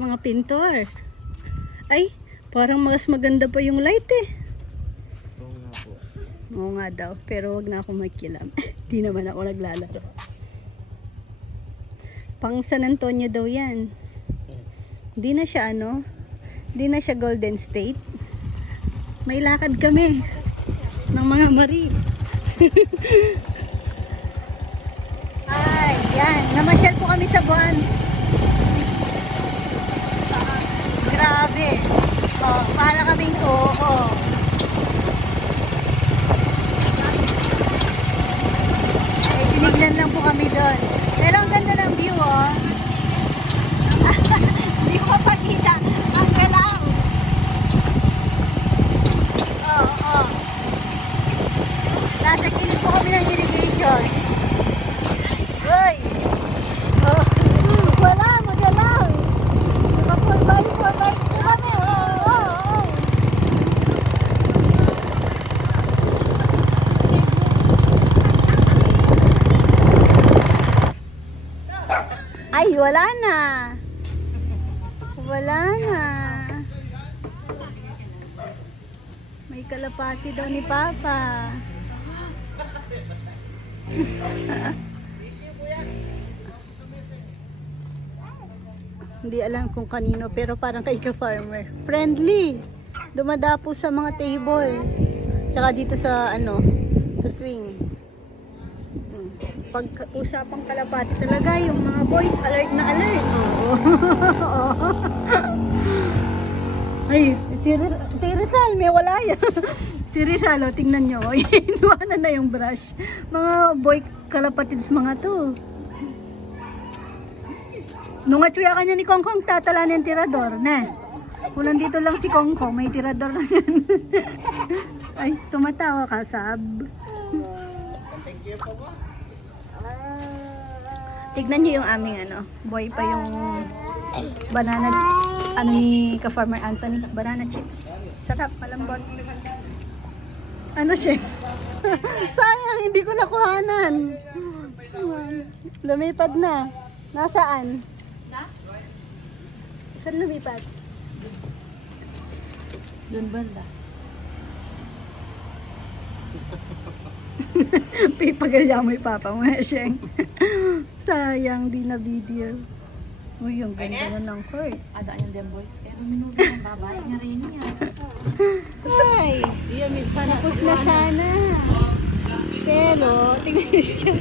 Mga pintor. Ay, parang mas maganda pa yung light eh. Oo nga po. Oo nga daw, pero wag na ako magkilam. Di naman ako naglalaro. Pang San Antonio daw yan. Di na siya ano, di na siya Golden State. May lakad kami ng mga Marie. Ay, yan. Namasyal po kami sa buwan. Grabe. Oh, para kaming oo. Ay, tinignan lang po kami doon. Pero ang ganda ng view, oh. Hindi ko mapakita. Ang galaw. Oh, oh. Nasa kilid po kami ng irrigation. Uy! Oh. Wala, magalaw. Naka 4x4 bike po kami. Oh, oh, oh. Ay, wala na. Wala na. May kalapati daw ni Papa. Hindi alam kung kanino, pero parang kay ka-farmer. Friendly. Dumadapo sa mga table. Tsaka dito sa ano, sa swing. Pag usapang kalapati talaga, yung mga boys alert na alert. Ay, si Rizal, may wala yan. Si Rizal, oh, tingnan nyo. Inuwanan na yung brush. Mga boy kalapatids mga to. Nung atsuya ka niya ni Kongkong, tatala ng tirador. Ne? Kung nandito lang si Kongkong, may tirador na yan. Ay, tumatawa ka, Sab. Thank you po ba? Tignan nyo yung aming ano, boy pa yung banana, ano ni ka-farmer Anthony, banana chips. Sarap, malambot. Ano siya? Sayang, hindi ko nakuhanan. Lumipad na. Nasaan? Saan lumipad? Doon banda. Pipagalya mo yung papa mo, Sheng. Sayang, di na video. Uy, yung ganda na ng court. Ada yung dem boys. Kaya minuto ng babae niya rin niya. Ay, Iya, miss ka na. tapos na sana. Pero, tingnan nyo siya.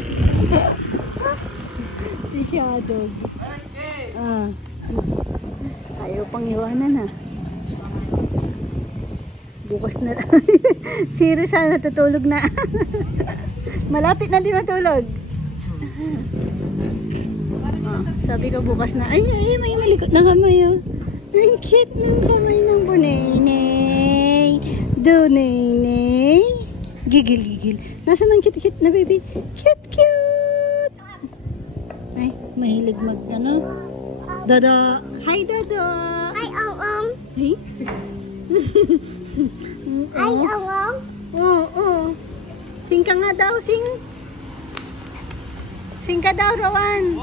Si Shadow. Ah. Ayaw pang iwanan ha. Bukas na. Si Rizal natutulog na. Malapit na di matulog. Oh, sabi ko bukas na. Ay, may malikot na kamay oh. Ang cute ng kamay ng bunay-nay. Dunay-nay. Gigil-gigil. Nasaan ang cute-cute na baby? Cute-cute. Ay, mahilig mag ano. Dada. Hi, Dada. Hi, Ong. Hey. Hi, Ong. Oo. Sing ka nga daw, sing. Sing ka daw, Rowan.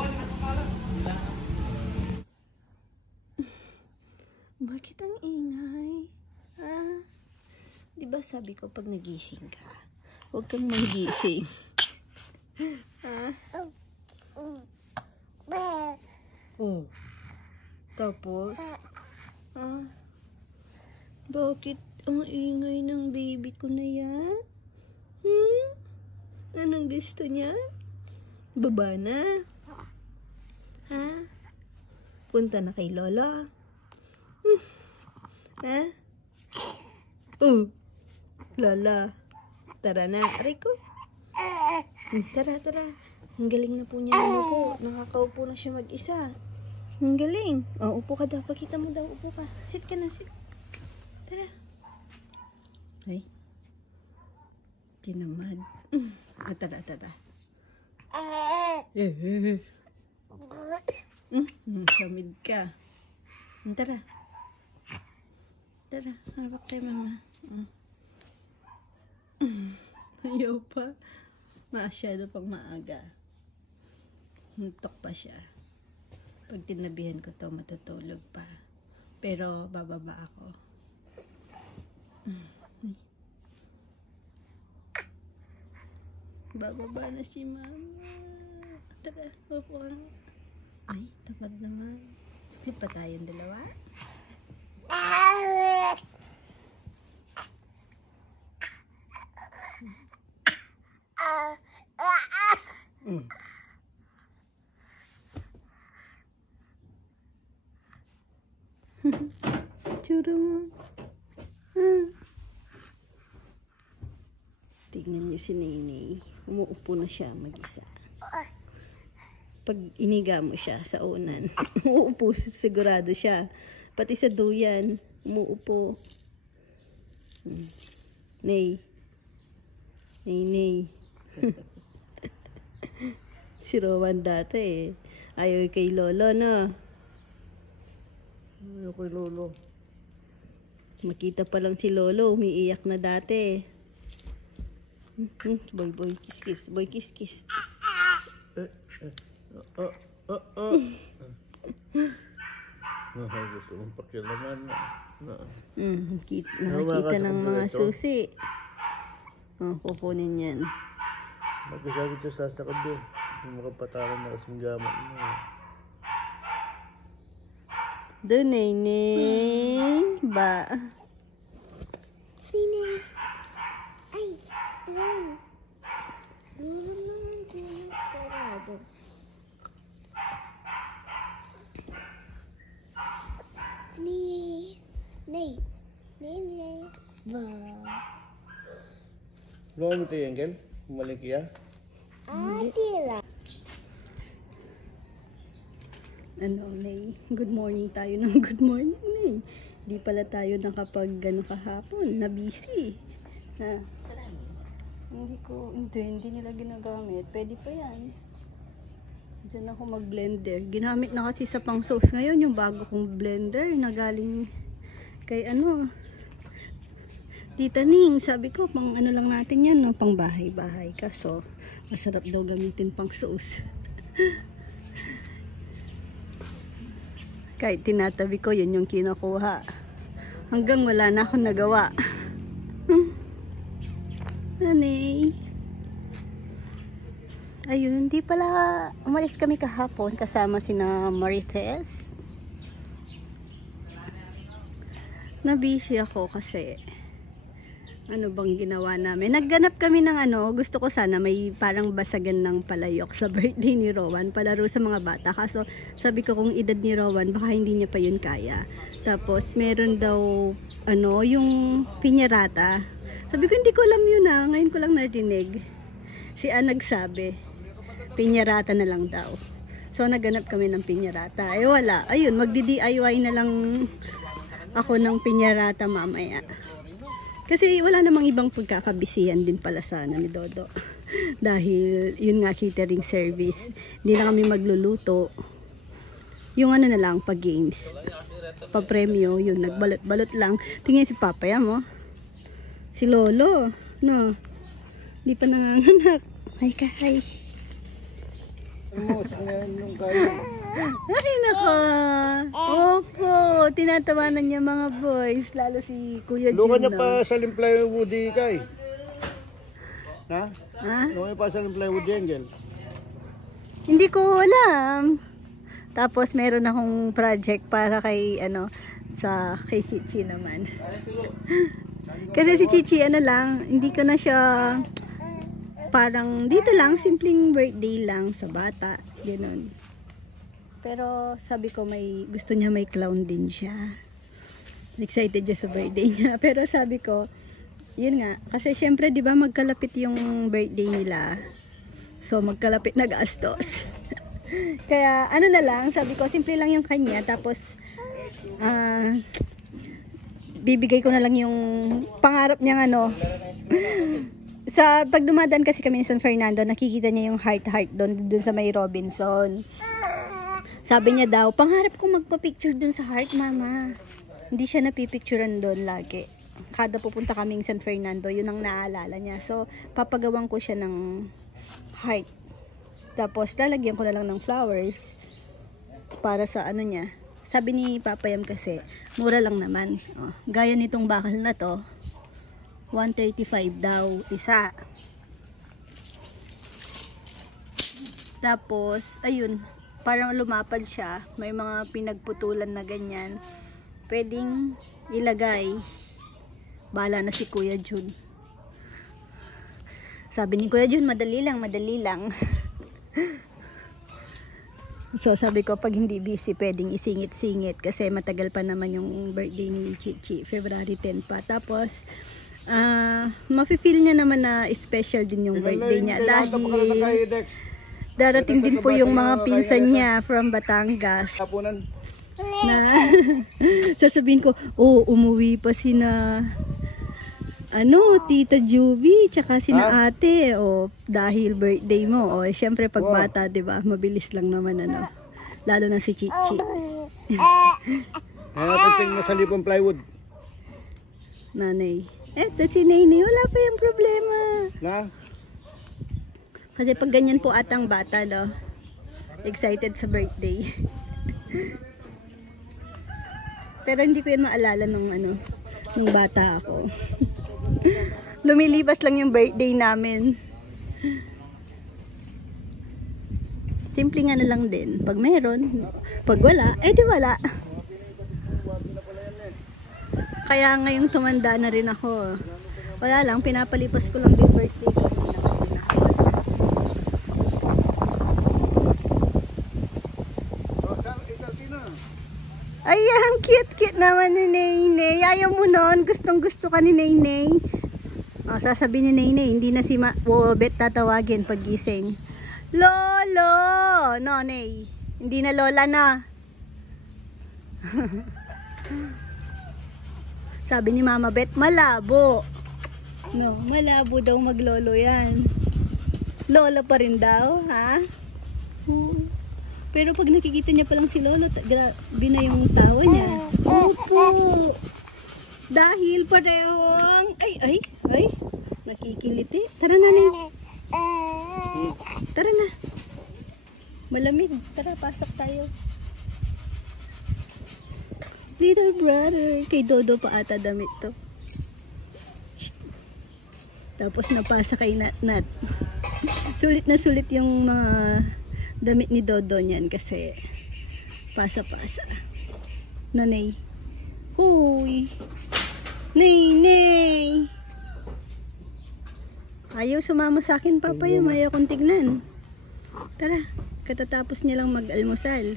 Bakit ang ingay? Ah, di ba sabi ko pag nagising ka, huwag kang manggising. Ah? Oh. Tapos? Ah? Bakit ang ingay ng baby ko na yan? Anong gusto niya? Baba na? Ha? Punta na kay Lola? Ha? Oh, Lola. Tara na. Aray ko. Tara, tara. Ang galing na po niya. Umupo. Nakakaupo na siya mag-isa. Ang galing. Oh, upo ka daw. Pakita mo daw. Upo ka. Sit ka na. Sit. Tara. Ay. Tinamad. Tara, tara. Samid ka. Tara. Tara. Harap kay mama. Ayaw pa. Masyado pang maaga. Huntok pa siya. Pag tinabihan ko to, matutulog pa. Pero bababa ako. Bababa na si mama. Tara, upo ka. Ay, tamad naman. Sleep pa tayong dalawa. Tsura mo. Tingnan niyo si Nenay. Umuupo na siya mag-isa. Pag iniga mo siya sa unan, umuupo sigurado siya. Pati sa duyan, umuupo. Nay. Nay. Si Rowan dati eh. Ayaw kay Lolo, no? Ano kay Lolo? Makita pa lang si Lolo, umiiyak na dati. Boy, boy, kiss, kiss. Boy, kiss, kiss. Gusto mong pakilaman na. Nakakita ng mga susi. Kukunin yan. Magkasagit siya sa sakad eh. Kung makapataran na kasing gaman mo. Doon, Nenay. Ba? Sine. Ay. Naman din sarado. Nay. Ba. Lolo mo tayo, Engel? Maliki ya? Adila. Ano, Nay? Good morning tayo ng good morning, Nay. Di pala tayo nakapag kahapon. Na-busy. Na. Hindi nila ginagamit. Pwede pa yan. Diyan ako mag-blender. Ginamit na kasi sa pang sauce ngayon yung bago kong blender na galing kay Tita Ning. Sabi ko, pang ano lang natin yan, no? Pang bahay-bahay. Kaso, masarap daw gamitin pang sauce. Kahit tinatabi ko, yun yung kinukuha. Hanggang wala na akong nagawa. Nanay. Ayun, di pala umalis kami kahapon kasama sina Marites. Nabisi ako kasi ano bang ginawa namin? Nagganap kami ng gusto ko sana may parang basagan ng palayok sa birthday ni Rowan, palaro sa mga bata. Kaso sabi ko kung edad ni Rowan, baka hindi niya pa yun kaya. Tapos meron daw yung piñarata. Sabi ko hindi ko alam yun ngayon ko lang narinig. Si Ann nagsabi, piñarata na lang daw. So nagganap kami ng piñarata. Eh wala, ayun, magdi-DIY na lang ako ng piñarata mamaya. Kasi wala namang ibang pagkakabisihan din pala sana ni Dodo. Dahil yun nga catering service. Hindi na kami magluluto. Yung na lang pag games. Pag premyo, yun nagbalot-balot lang. Tingin si Papa yan mo. Si Lolo. No. Hindi pa nanganganak. Hi ka, hi. Ay nako. Opo, tinatawanan niya mga boys, lalo si Kuya Jun. Luka niya pa sa plywood kay. Ha? Luka niya pa sa plywood, Engel? Hindi ko alam. Tapos meron akong project para kay kay Chichi naman. Kasi si Chichi hindi ko na siya parang dito lang, simpleng birthday lang sa bata, ganoon. Pero sabi ko gusto niya may clown din siya. Excited siya sa birthday niya. Pero sabi ko, yun nga, kasi syempre 'di ba magkalapit yung birthday nila. So magkalapit na gastos. Kaya na lang, sabi ko simple lang yung kanya, tapos bibigay ko na lang yung pangarap niyang sa pag dumadaan kasi kami ni San Fernando, nakikita niya yung heart doon sa may Robinson. Sabi niya daw, pangarap ko magpa-picture doon sa heart, mama. Hindi siya napipicturean doon lagi. Kada pupunta kaming San Fernando, yun ang naaalala niya. So, papagawan ko siya ng heart. Tapos, lalagyan ko na lang ng flowers. para sa ano niya. Sabi ni Papa Yam kasi, mura lang naman. Oh, gaya nitong bakal na to, 135 daw isa. Tapos, ayun, para lumapad siya, may mga pinagputulan na ganyan. Pwedeng ilagay. Bahala na si Kuya Jun. Sabi ni Kuya Jun, madali lang, madali lang. So sabi ko, pag hindi busy, pwedeng isingit-singit kasi matagal pa naman yung birthday ni Chichi, February 10 pa. Tapos mafe-feel niya naman na special din yung birthday niya dahil darating din po yung mga pinsan niya from Batangas na sasabihin ko, oh, umuwi pa sina Tita Juvie, tsaka sina ate, dahil birthday mo, syempre pag bata, diba, mabilis lang naman, lalo na si Chichi. Natin mo sa lipong plywood. Nanay, eto si Nainay, wala pa yung problema. Na? Kasi pag ganyan po atang bata, excited sa birthday. Pero hindi ko yan maalala nung bata ako. Lumilipas lang yung birthday namin. Simple nga na lang din. Pag meron, pag wala, di wala. Kaya ngayong tumanda na rin ako. Wala lang, pinapalipas ko lang din birthday ko. Ay, ang cute-cute naman ni Nainay. Ayaw mo nun. Gustong-gusto ka ni Nainay. Sasabihin ni Nainay, hindi na si Bet tatawagin pag gising. Lolo! No, Nay. Hindi na Lola na. Sabi ni Mama Bet, malabo. No, malabo daw maglolo yan. Lola pa rin daw, ha? Pero pag nakikita niya palang si Lolo, grabe na yung tawa niya. Opo! Dahil parehong... Ay! Nakikiliti. Tara na, Nay. Tara na. Malamig. Tara, pasok tayo. Little brother. Kay Dodo pa ata damit to. Tapos napasa kay Nat. Sulit na sulit yung mga... damit ni Dodo niyan kasi pasa-pasa. Nanay. Huy. Nay. Ayaw sumama sa akin, Papa Yam. Ayaw kong tignan. Tara. Katatapos niya lang mag-almusal.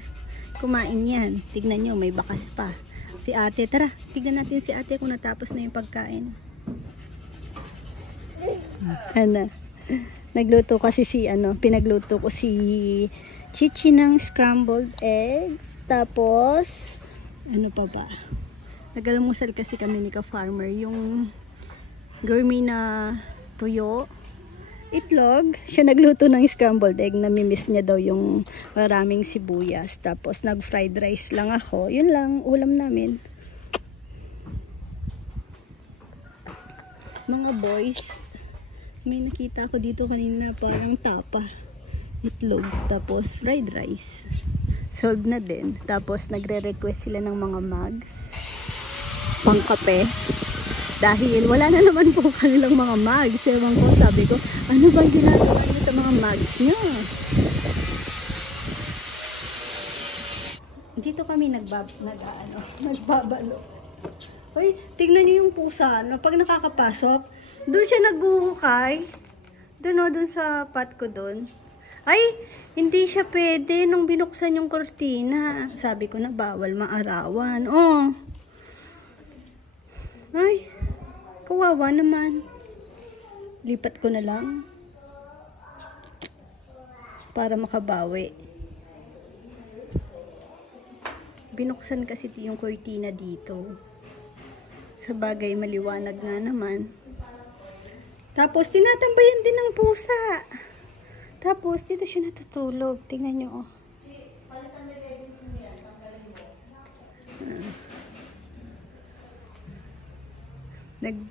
Kumain yan. Tignan nyo, may bakas pa. Si ate, tara. Tignan natin si ate kung natapos na yung pagkain. Ano? Nagluto kasi pinagluto ko si Chichi ng scrambled eggs. Tapos, ano pa ba? Nag-almusal kasi kami ni ka-farmer. Yung gourmet na tuyo, itlog. Siya nagluto ng scrambled egg. Namimiss niya daw yung maraming sibuyas. Tapos, nag-fried rice lang ako. Yun lang, ulam namin. Mga boys, may nakita ko dito kanina parang tapa, itlog, tapos fried rice. Solved na din. Tapos nagre-request sila ng mga mugs pang kape dahil wala na naman po kanilang mga mugs. Ewan ko, sabi ko, ano ba ginagawa niyo sa mga mugs niya? Dito kami nagbabalo. Uy, tignan niyo yung pusa. Pag nakakapasok, doon siya naghuhukay. Doon sa pot ko doon. Ay, hindi siya pwede nung binuksan yung kortina. Sabi ko na bawal maarawan. Ay, kawawa naman. Lipat ko na lang. Para makabawi. Binuksan kasi yung kortina dito. Sa bagay, maliwanag nga naman. Tapos, tinatambayan din ng pusa. Tapos, dito siya natutulog. Tingnan nyo,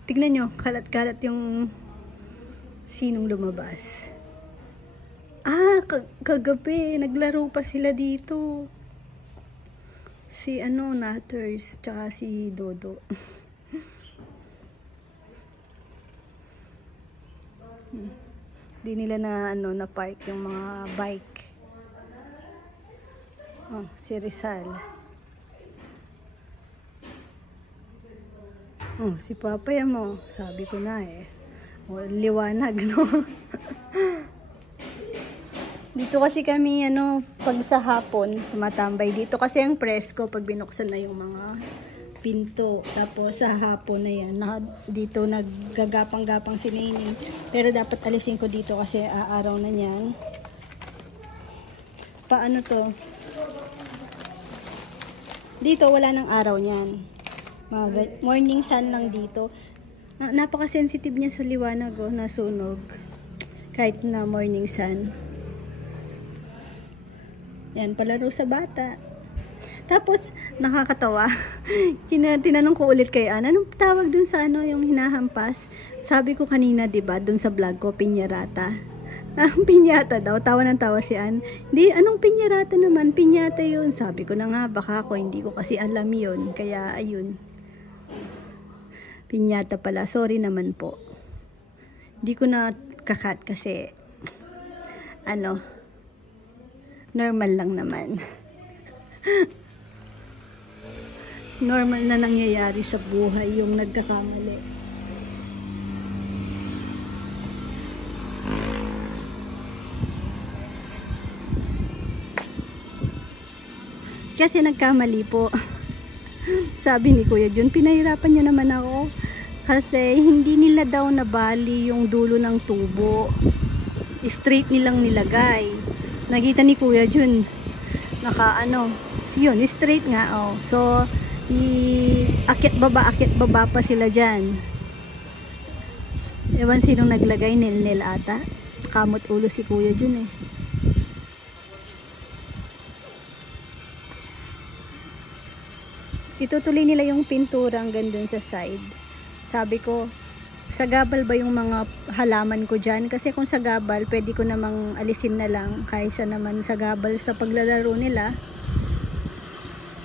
Tignan nyo, kalat-kalat yung sinong lumabas. Kagabi, naglaro pa sila dito. Si ano, Natters, tsaka si Dodo. Di nila na ano na park yung mga bike. Oh, si Rizal. Oh, si Papay mo. Sabi ko na eh. Oh, liwanag, no? Dito kasi kami, ano, pag sa hapon, tumatambay. Dito kasi ang presko pag binuksan na yung mga pinto. Tapos sa hapon na yan, dito naggagapang-gapang si Nene. Pero dapat alisin ko dito kasi aaraw na niyan. Paano to? Dito wala nang araw niyan. Morning sun lang dito. Napaka-sensitive niya sa liwanag, oh, nasunog. Kahit na morning sun. Yan, palaro sa bata. Tapos, nakakatawa. Tinanong ko ulit kay Ann, anong tawag dun sa ano, yung hinahampas? Sabi ko kanina, diba, dun sa vlog ko, pinyarata. Pinyata daw, tawa ng tawa si Ann. Di, anong pinyarata naman? Pinyata yun. Sabi ko na nga, baka ako, hindi ko kasi alam yun. Kaya, ayun. Pinyata pala. Sorry naman po. Hindi ko na kakat kasi, ano, normal lang naman. Normal na nangyayari sa buhay yung nagkakamali. Kasi nagkamali po. Sabi ni Kuya Jun, pinahirapan niyo naman ako. Kasi hindi nila daw nabali yung dulo ng tubo. Straight nilang nilagay. Nakita ni Kuya Jun, naka ano, yun, straight nga, oh. So, akyat baba pa sila dyan. Ewan sinong naglagay, nil ata. Kamot ulo si Kuya Jun eh. Itutuloy nila yung pintura hanggang dun sa side. Sabi ko, sagabal ba yung mga halaman ko dyan? Kasi kung sagabal, pwede ko namang alisin na lang kaysa naman sagabal sa paglalaro nila.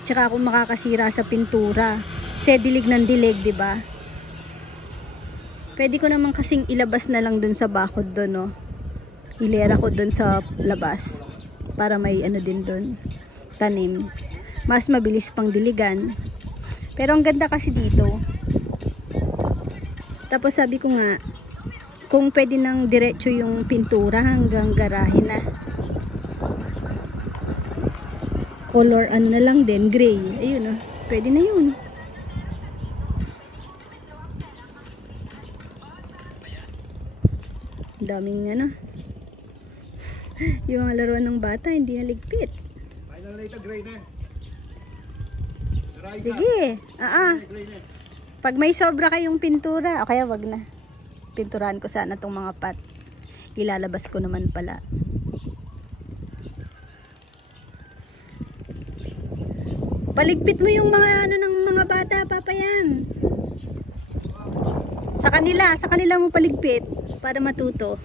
Tsaka ako makakasira sa pintura. Kasi dilig ng dilig, diba? Pwede ko naman kasing ilabas na lang dun sa bakod dun, no? Hilera ko dun sa labas. Para may ano din dun, tanim. Mas mabilis pang diligan. Pero ang ganda kasi dito. Tapos sabi ko nga, kung pwede nang diretso yung pintura hanggang garahe na. Color ano na lang din, gray. Ayun oh, pwede na yun. Daming ano. Yung mga laruan ng bata, hindi naligpit. Final na ito, gray na. Sige, pag may sobra kayong pintura, o kaya wag na. Pinturahan ko sana tong mga pot. Ilalabas ko naman pala. Paligpit mo yung mga ano ng mga bata, papayan. Sa kanila mo paligpit para matuto.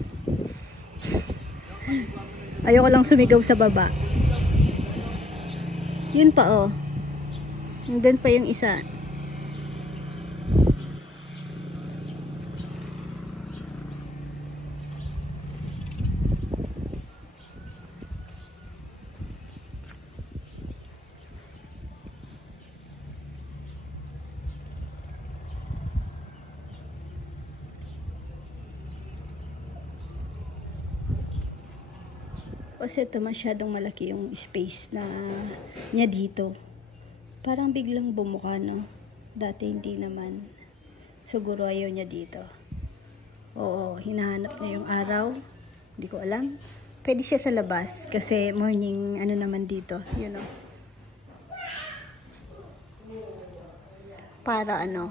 Ayoko lang sumigaw sa baba. Yun pa oh. Doon pa yung isa. Kasi ito masyadong malaki yung space na niya dito. Parang biglang bumuka, no? Dati hindi naman. Siguro ayaw niya dito. Oo, hinahanap niya yung araw. Hindi ko alam. Pwede siya sa labas. Kasi morning, ano naman dito. You know. Para ano,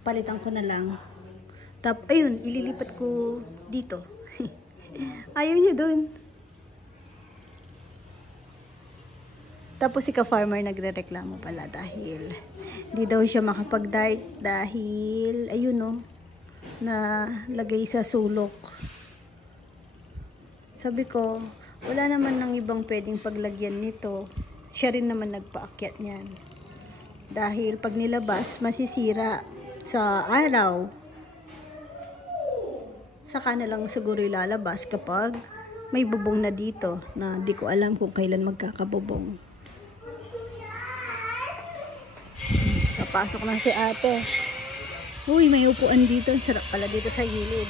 palitan ko na lang. Ayun, ililipat ko dito. Ayaw niya dun. Tapos si ka-farmer nagre-reklamo pala dahil hindi daw siya makapag-dart dahil ayun no, na lagay sa sulok. Sabi ko, wala naman ng ibang pwedeng paglagyan nito. siya rin naman nagpaakyat niyan. Dahil pag nilabas, masisira sa araw. Saka na lang siguro ilalabas kapag may bubong na dito na di ko alam kung kailan magkakabubong. Papasok na si ate. Uy, may upuan dito. Sarap pala dito sa gilid.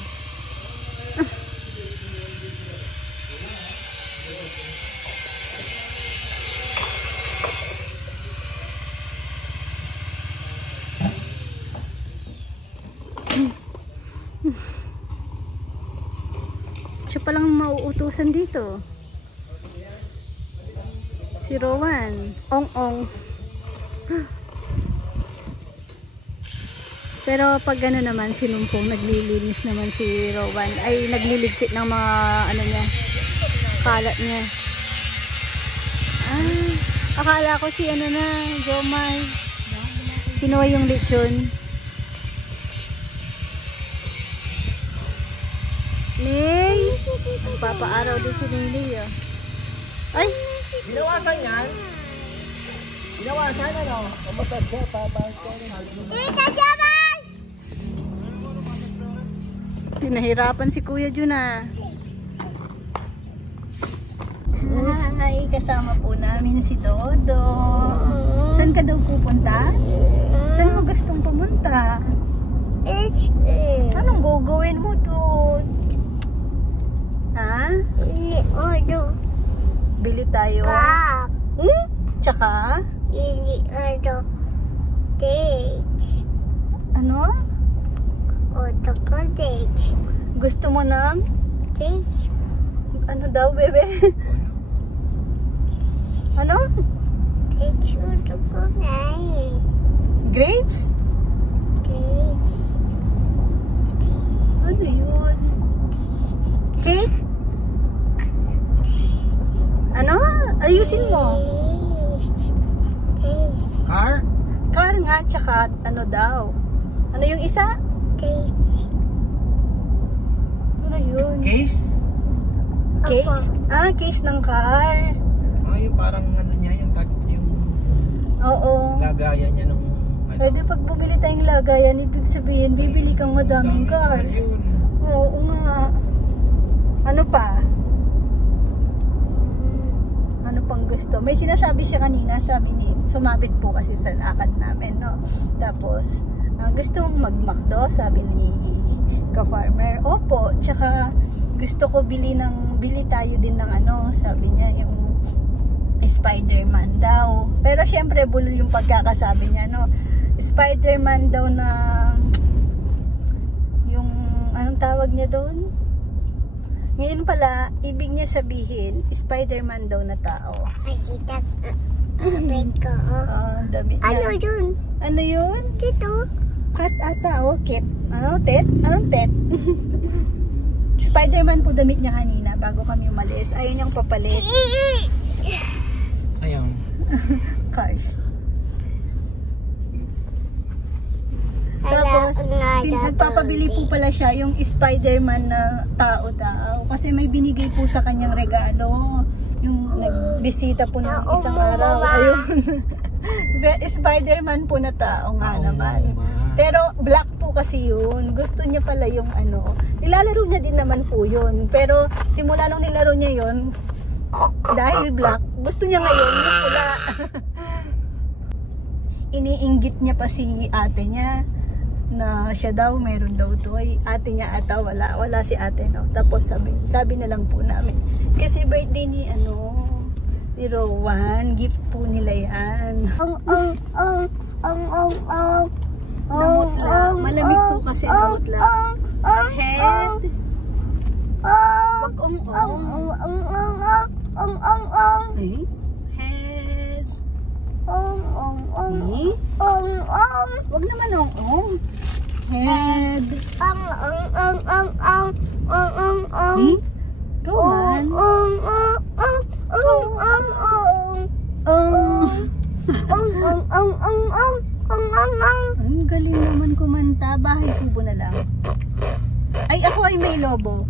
Siya palang mauutusan dito. Si Rowan. Ong-ong. Pero pag gano'n naman, sinumpong naglilinis naman si Rowan. Ay, nagliligpit ng mga, ano niya, kalat niya. Ah, akala ko si, ano na, Jomay. Kinuha yung lechon. Ney! Nagpapaaraw din si Ney, oh. Ay! Ginawasan yan? Ginawasan, ano? Kamutan siya, papasan. Tita Jamay! Pinahirapan si Kuya Jun, ah. Hi! Kasama po namin si Dodo. Saan ka daw pupunta? Saan mo gustong pumunta? Anong gagawin mo doon? Ha? Bili tayo. Tsaka? Ano? Gusto mo ng? Ano daw, bebe? Ano? Grapes? Ano yun? Cake? Ano? Ayusin mo. Car? Car nga, tsaka ano daw? Ano yung isa? Ano yun? Case? Case? Ah, case ng car. Ah, yung parang ano niya, yung Oo. lagayan niya nung ano. Pwede pag bumili tayong lagayan, ibig sabihin, bibili kang madaming cars. Oo nga. Ano pa? Ano pang gusto? May sinasabi siya kanina, sabi ni, sumabit po kasi sa lakad namin, no? Tapos, gusto mong mag-McDo, sabi ni ka-farmer. Opo, tsaka gusto ko bili tayo din ng ano, sabi niya, yung Spider-Man daw. Pero syempre, bulol yung pagkakasabi niya, no? Spider-Man daw na, yung, anong tawag niya doon? Ngayon pala, ibig niya sabihin, Spider-Man daw na tao. Damit niya. Ano yun? Ano yun? Dito. Cat ata, oh, cat. Ano, tet? Anong tet? Spider-Man po damit niya kanina bago kami umalis. Ayun yung papalit. Ayun. Cars. Tapos, nagpapabili po pala siya yung Spider-Man na tao daw. Kasi may binigay po sa kanyang regalo. Yung nagbisita po ng isang araw. Ayun. Spider-Man po na tao nga naman. Pero black po kasi yun. Gusto niya pala yung ano. Nilalaro niya din naman po yun. Pero simula nung nilaro niya yun, dahil black, gusto niya ngayon yung pula. Iniinggit niya pa si ate niya na siya daw meron daw toy. Ate niya ata wala si ate, no. Tapos sabi na lang po namin kasi birthday ni Rowan, gift po nila yan. Namutla, malamig po kasi namutla. Head, wag head, wag naman head, Roman, ang galing naman kumanta. Bahay kubo na lang. Ay, ako ay may lobo.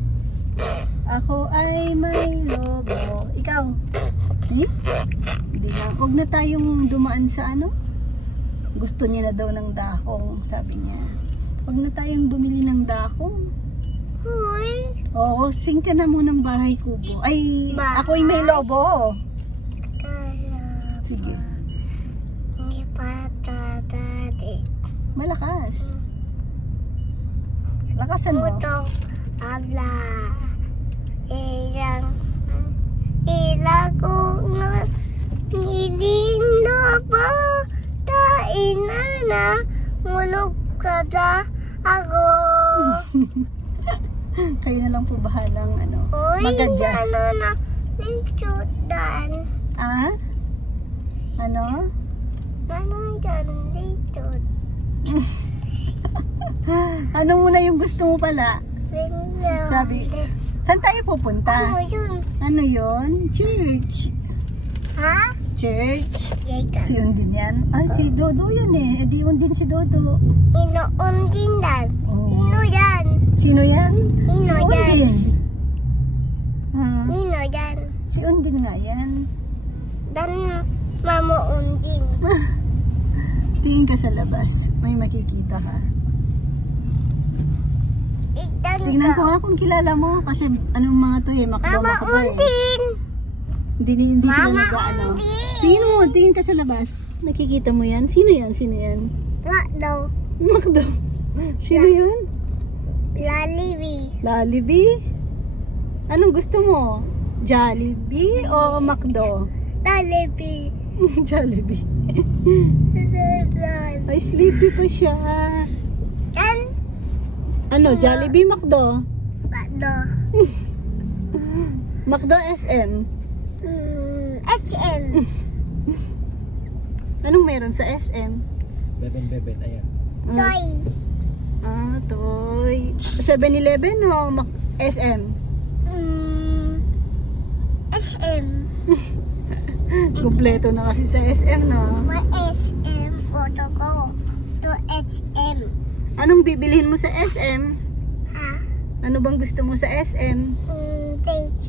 Ako ay may lobo. Ikaw? Eh? Hindi na. Huwag na tayong dumaan sa ano. Gusto niya na daw ng dakong, sabi niya. Huwag na tayong bumili ng dakong. Hoy. Oo, sing ka na munang bahay kubo. Ay, ako'y may lobo. Sige. Hindi pa dadadi. Malakas. Lakasan mo. Putok. Abla. Ilago na. Nilino pa. Taina na. Mulog ka na ako. Kayo na lang po bahalang ano, Uy, mag-adjust. ano na. Linsudan. Ah? Ano? Ano dyan dito? Ano muna yung gusto mo pala? Sabi, saan tayo pupunta? Ano yun? Ano yun? Church. Ha? Church. Yeka. Si Undin yan? Ay, si Dodo yan eh. Edi Undin si Dodo. Inoon din dan. Oh. Ino yan. Sino yan? Si Sino yan? Undin. Ha? Ino yan. Si Undin nga yan. Dan mamo undin. Tingin ka sa labas. May makikita ka. Igdan Tingnan ko nga kung kilala mo. Kasi anong mga to eh. Mama Makdo eh. undin. Hindi sila Mama nag-ano. undin. Tingin mo, tingin ka sa labas. Nakikita mo yan? Sino yan? Sino yan? Makdo. Makdo. Sino yan? Lalibi. Jollibee? Anong gusto mo? Jollibee o Makdo? Lalibi. Jollibee. Ay, sleepy pa siya. Dan Ano, Jollibee, Makdo? Makdo. Makdo SM. HM. Anong meron sa SM? Beben, ayan. Toy. Toy. 7-Eleven o SM? SM. Kompleto na kasi sa SM, no? May SM photo ko. To HM. Anong bibilihin mo sa SM? Ha? Ano bang gusto mo sa SM? Page.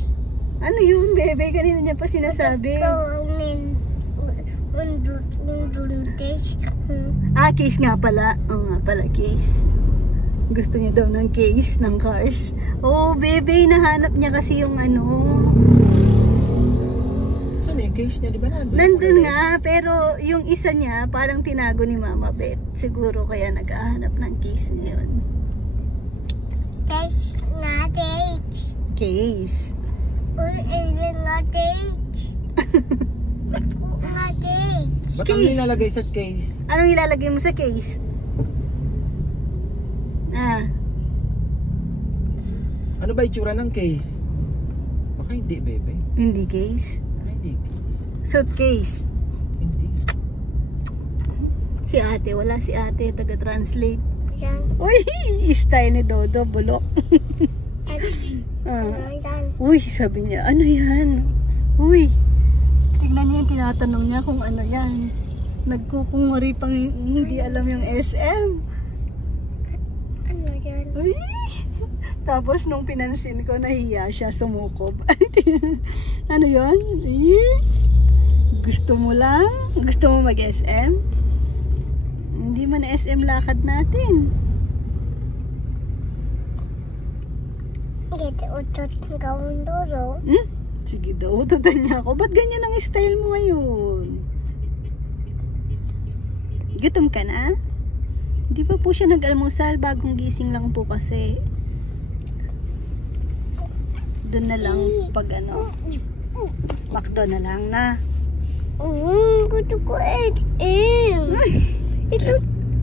Ano yun, bebe? Kanina niya pa sinasabi. Kaunin. Unduntage. Case nga pala. Oo nga pala, case. Gusto niya daw ng case ng cars. Oh, bebe, nahanap niya kasi yung ano. Saan yung case niya? Di ba nandun? Nandun nga, pero yung isa niya parang tinago ni Mama Beth. Siguro kaya naghahanap ng case ngayon. Take nga take. Case. Even nga take. Nga take. Ba't ang nilalagay sa case? Anong ilalagay mo sa case? Ano ba itsura ng case? Baka hindi, bebe. Hindi case. Baka hindi case. Suitcase. Hindi. Si ate, wala si ate, taga-translate. Yan. Uy, style ni Dodo, bulok. Ano yan? Uy, sabi niya, ano yan? Uy, tignan niyo yung tinatanong niya kung ano yan. Nagkukunguri pang hindi alam yung SM. Ano yan? Uy, tapos nung pinansin ko, nahiya siya, sumukob. Ano yon? Gusto mo lang? Gusto mo mag-SM? Hindi man SM lakad natin. Ito utot ng gawin duro. Sige daw, ututan niya ako. Ba't ganyan ang style mo ngayon? Gutom ka na? Hindi pa po siya nag-almusal, bagong gising lang po kasi. Doon na lang pag ano, Makdo na lang na. Gusto ko HM. Ito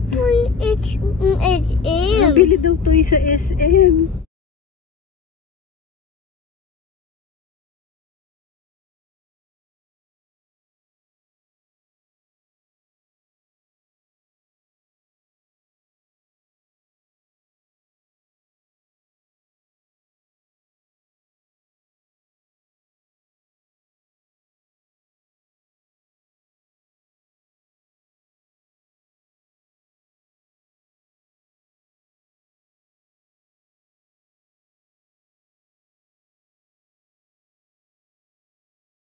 po yung HM. Nabili daw to sa SM.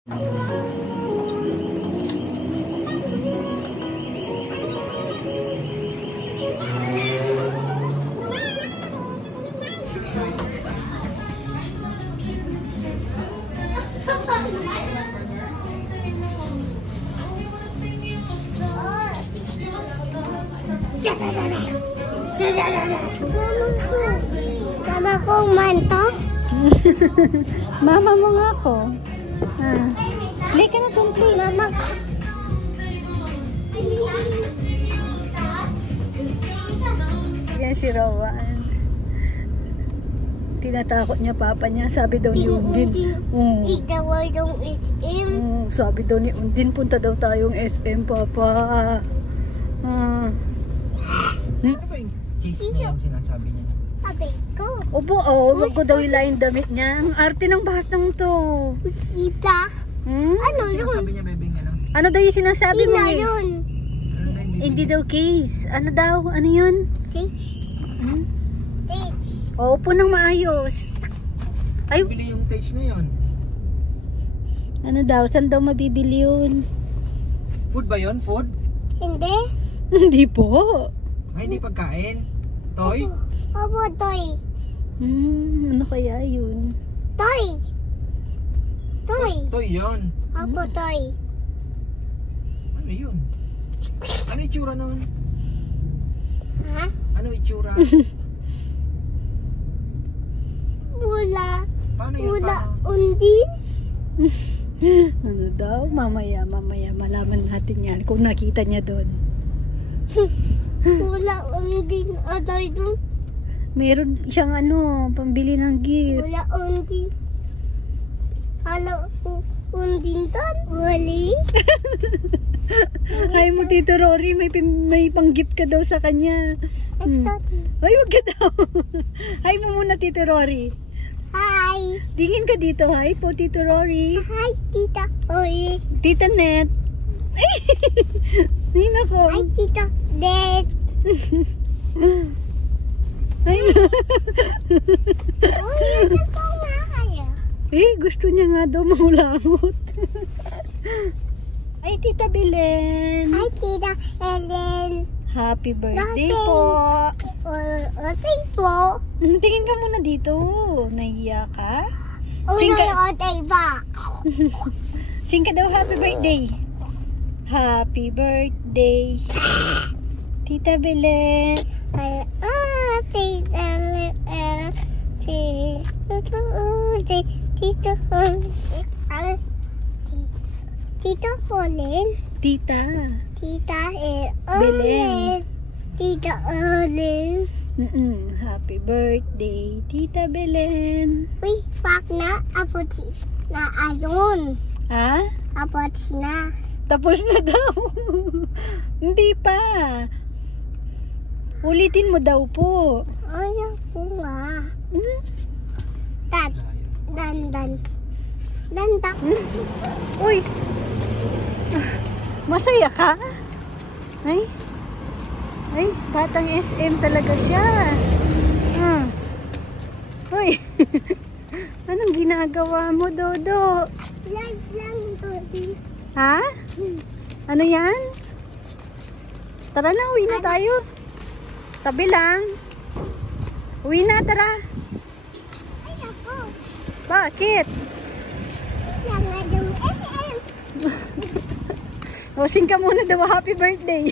Mama ko mantok. Mama mo nga ako. Ah. Play ka na dun, play. Mama ko. Yan si Rowan. Tinatakot niya papa niya. Sabi daw ni Undin. Igdawal yung SM. Sabi daw ni Undin, punta daw tayong SM, papa. Ah. Ano ba yung cheese niya yung sinasabi niya? Sabi ko. Opo, wag ko daw ilayin damit niya. Ang arte ng batang to. Ita. Hmm? Ano Ano yun? sinasabi niya, bebeng ano? Ano daw yung sinasabi mo? Ina Miss? yun. Ano na yung bebeng? Hindi daw case. Ano daw? Ano yun? Teach. Hmm? Teach. Upo ng maayos. Ay, Bili yung taste na yun. ano daw? Saan daw mabibili yun? Food ba yun? Food? Hindi. Hindi po. Ay, hindi pagkain. Toy? Opo, toy. Ano kaya yun? Toy. Toy. Toy yun. Opo, toy. Ano yun? Ano itsura nun? Ha? Ano itsura? Wala. Paano yun? Wala. Paano? Undin. Ano daw? Mamaya malaman natin yan kung nakita niya doon. Wala undin. Aday doon. Meron siyang pambili ng gift. Wala undin. Hala, undin doon. Wali. Hi mo, Tito Rory, may pang-gift ka daw sa kanya. Ito. Ay, wag ka daw. Hi mo muna, Tito Rory. Hi. Tingin ka dito. Hi po, Tito Rory. Hi, tita. Oi. Tita Net. Ay, nako. Hi, tita. Dad. Ay, Uy, ito po nga kaya. gusto niya nga daw mahulangot. Ay, Tita Belen. Hi, tita. Ellen. Happy birthday Birthday. po. Otay po. Tingin ka muna dito. Nahiya ka? Una Sing ka- yung otay ba? Sing ka daw, happy birthday. Happy birthday. Tita Belen. Ay, tita. Tita Olin. Tita. Tita Belen. Tita Olin. Happy birthday, Tita Belen. Uy, pak na. Apot na ayun. Ha? Apot na. Tapos na daw. Hindi pa. Ulitin mo daw po. Ayaw ko nga. Hmm? Dan. Uy. Masaya ka? Ay, batang SM talaga siya. Uy. Anong ginagawa mo, Dodo? Lang to. Ha? Ano yan? Tara na, uwi na tayo. Tabi lang. Uwi na, tara. Ay, ako. Bakit? Lang nga yung SM. O, sing ka muna daw, happy birthday.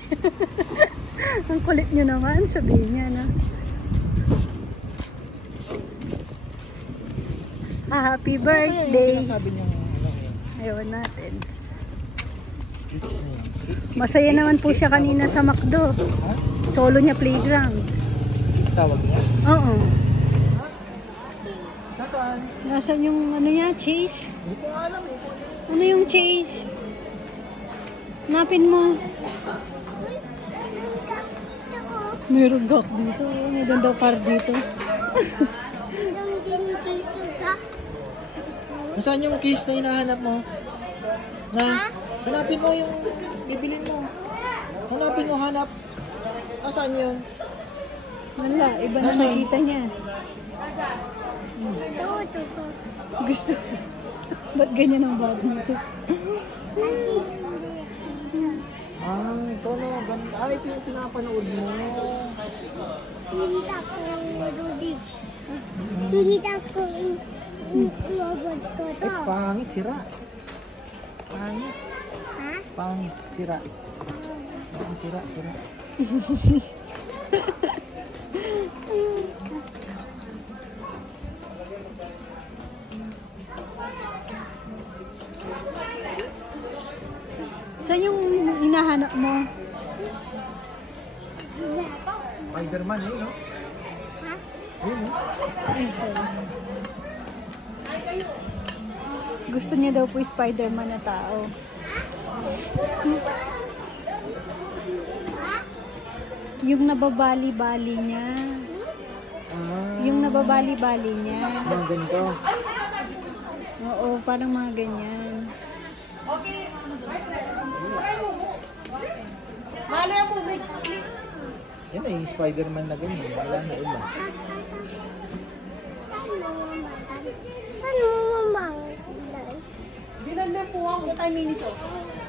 Ang kulit nyo naman, sabihin niya na. Happy birthday. Sabi niya Ayaw natin. cheese na yun. Masaya naman po siya kanina sa McDo. Ha? Solo niya playground. Cheese tawag niya? Oo. Saan? Nasaan yung niya, Chase? Hindi ko alam eh. Ano yung Chase? Napin mo. Meron gak dito. Meron daw car dito. Nasaan yung case na hinahanap mo? Na? Hanapin mo yung bibilin mo. Hanapin mo, hanap. Nasaan yun? Wala, iba na Nasaan? nakita niya. Ito ko. Gusto. Ba't ganyan ang bad mo? Ito no. Ito yung pinapanood mo. Nakita ko Rudich. Nakita ko robot ko to. Pangit, sira. Pangit. Ha? Pangit, sira. Sira. Saan yung hinahanap mo? Spider-Man eh, no? Ha? Yun, no? Ay, sorry. Gusto niya daw po yung Spider-Man na tao. Yung nababali-bali niya. Yung nababali-bali niya. Yung ganito. Oo, parang mga ganyan. Yan ay Spider-Man na ganyan. Wala na iba. Ano mamang?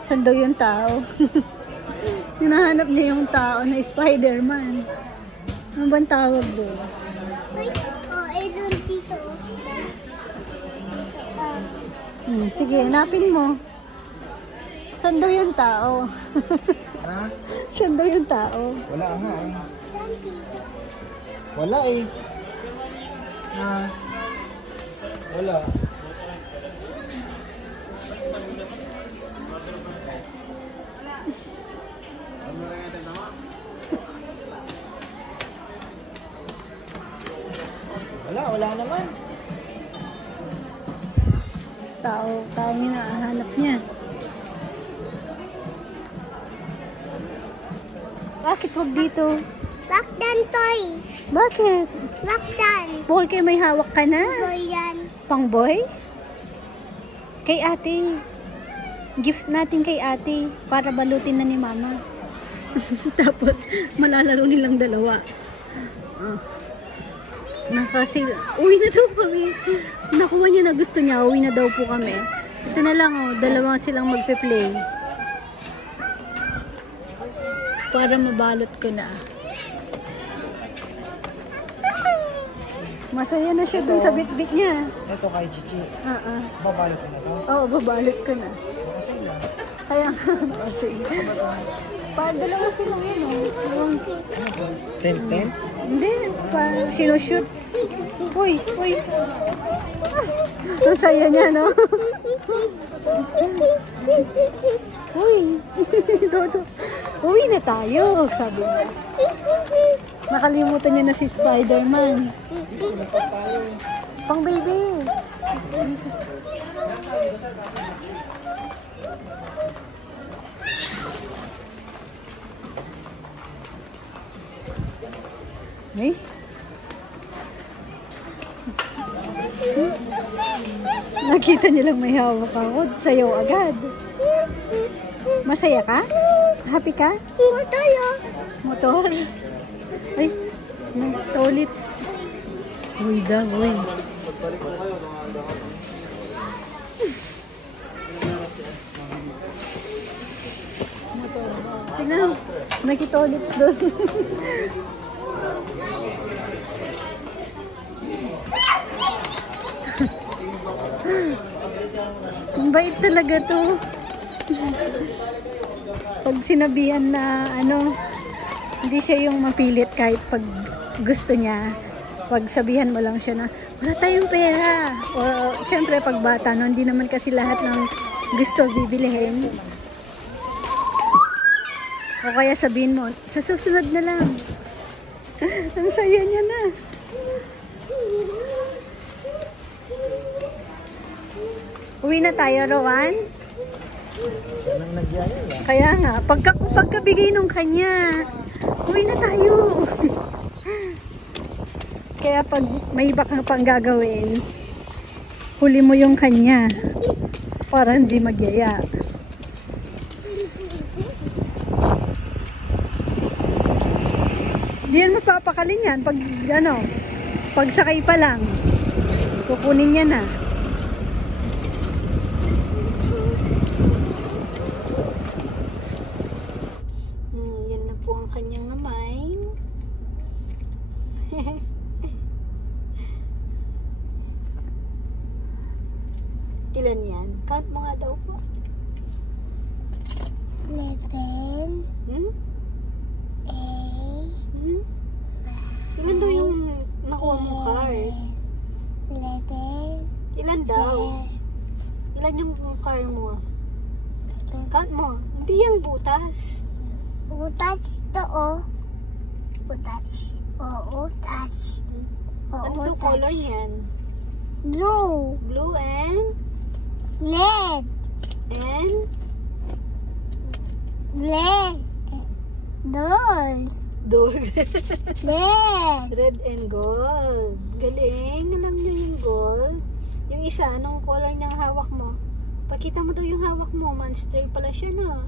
Saan daw yung tao? Hinahanap niya yung tao na Spider-Man. Ano bang tawag doon? Ay, ito dito. Sige, hanapin mo. Saan daw yung tao? Ha? Saan daw yung tao? Wala nga eh. Wala eh. Wala. Wala naman. Tao niya na hanap niya. Bakit wag dito? Bakdan toy. Bakit? Bakdan. Porque may hawak ka na? Boy yan. Pang boy? Kay ate. Gift natin kay ate para balutin na ni mama. Tapos malalaro nilang dalawa. Uwi na daw kami. Nakuha niya na gusto niya. Uwi na daw po kami. Ito na lang dalawa silang magpe-play. Para mabalot ko na. Masaya na siya dun sa bit-bit niya. Ito kay Chichi. Babalot ko na to. Oo, babalot ko na. Kaya kasi. Para dalawa sila yun. 10-10? Hindi, sinushoot. Uy. Ang saya niya, no? Uy. Dodo. Uwi na tayo, sabi niya. Nakalimutan niya na si Spider-Man. Pang baby. Ay. Nakita niya lang may hawak ako. Sayaw agad. Masaya ka? Happy ka? Motor? Ay, toilets. Uy daw, uy. Tingnan, may toilets doon. Ang bait talaga to. Pag sinabihan na hindi siya yung mapilit kahit pag gusto niya. Pag sabihan mo lang siya na wala tayong pera. O syempre pag bata no, hindi naman kasi lahat ng gusto bibilihin. O kaya sabihin mo, sa susunod na lang. Ang saya niya na. Uwi na tayo, Rowan? Anong nagyaya yan? Kaya nga, pagkabigay nung kanya, uwi na tayo. Kaya pag may iba kang pang gagawin, huli mo yung kanya para hindi magyaya. Hindi yan mapapakalin yan pag pag sakay pa lang kukunin niya na. car mo? Cut mo. Hindi yan butas. Butas to, oh. Butas. Oo, touch. Ano to color niyan? Blue. Blue and? Red. And? Red. Gold. Gold. Red. Red and gold. Galing. Alam niyo yung gold. Yung isa, anong color niyang hawak mo? Pakita mo daw yung hawak mo. Monster pala siya, no?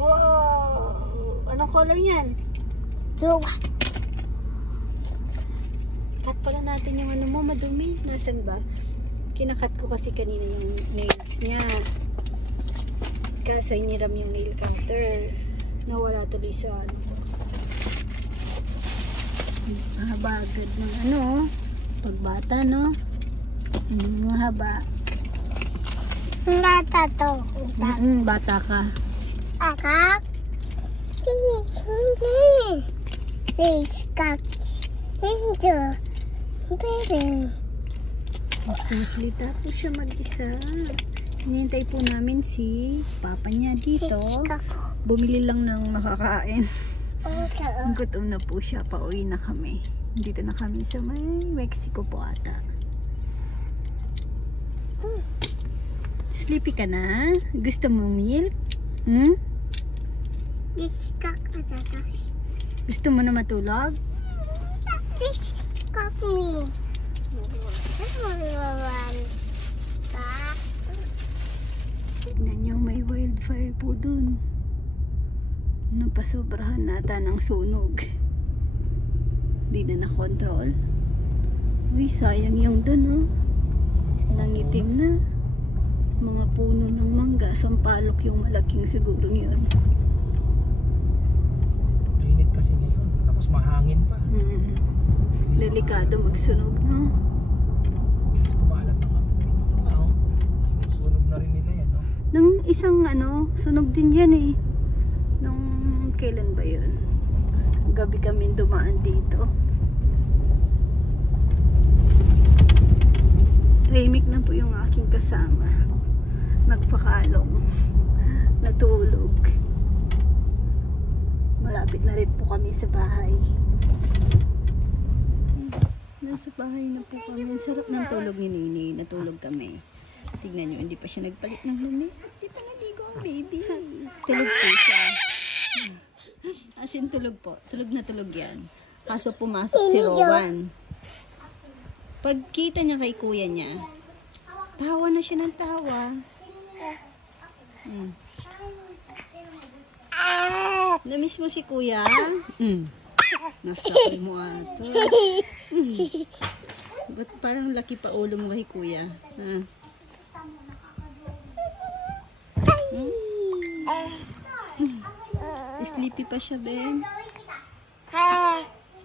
Wow! Anong color niyan? Blue. Cut pala natin yung ano mo, madumi. Nasaan ba? Kinakat ko kasi kanina yung nails niya. Kaso iniram yung nail cutter. Nawala tuloy sa ano. Mahaba agad ng ano. Pagbata, no? Mahaba. Bata to. Bata ka. Akak. Angel. Baby. Magsislita po siya mag-isa. Hinihintay po namin si papa niya dito. Bumili lang ng makakain. Gutom na po siya. Pauwi na kami. Dito na kami sa may Mexico po ata. Sleepy ka na? Gusto mo milk? Gusto mo na matulog? Me. Tignan nyo, may wildfire po dun. Napasobrahan nata ng sunog. Di na na-control. Uy, sayang yung dun, oh. Nangitim na. Mga puno ng mangga. Sampalok yung malaking siguro yun. Mainit kasi ngayon. Tapos mahangin pa. Delikado magsunog, no? Bilis kumalat ng apoy. Ito nga, oh. Sinusunog na rin nila yan, no? Nung isang ano, sunog din yan eh. Nung kailan ba yun? Gabi kami dumaan dito. Tahimik na po yung aking kasama. Nagpakalong. Natulog. Malapit na rin po kami sa bahay. Nasa bahay na po kami. Ang sarap ng tulog ni Nini. Natulog kami. Tignan nyo, hindi pa siya nagpalit ng lumi. Hindi pa naligo ang baby. Tulog po siya. As in, tulog po. Tulog na tulog yan. Kaso pumasok si Rowan. Pagkita niya kay kuya niya, tawa na siya ng tawa. Namiss mo si kuya? Nasakay mo ato. Ba't parang laki pa ulo mo kay kuya? Sleepy pa siya, Ben.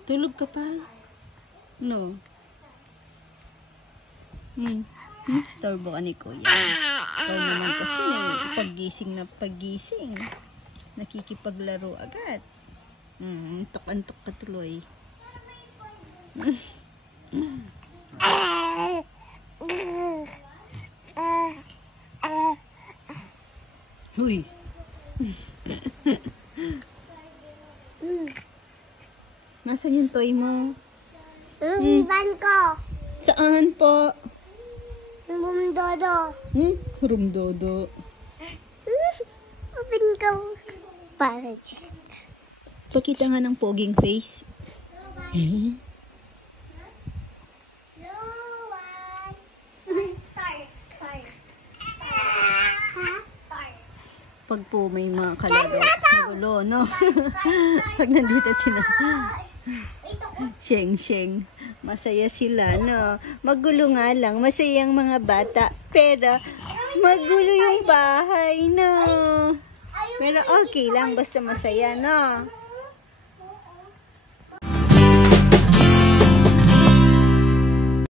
Tulog ka pa? No. Storbo ka ni kuya. Ikaw naman kasi paggising. Nakikipaglaro agad. Antok-antok ka tuloy. Huy. Nasaan yung toy mo? Iban ko. Saan po? Rumdodo. Rumdodo. Open ko. Para dyan. Pakita nga ng poging face. Pag po may mga kalaga, magulo, no? Pag nandito sila, sheng. Masaya sila, no? Magulo nga lang, masaya ang mga bata. Pero, magulo yung bahay, no? Pero okay lang, basta masaya, no?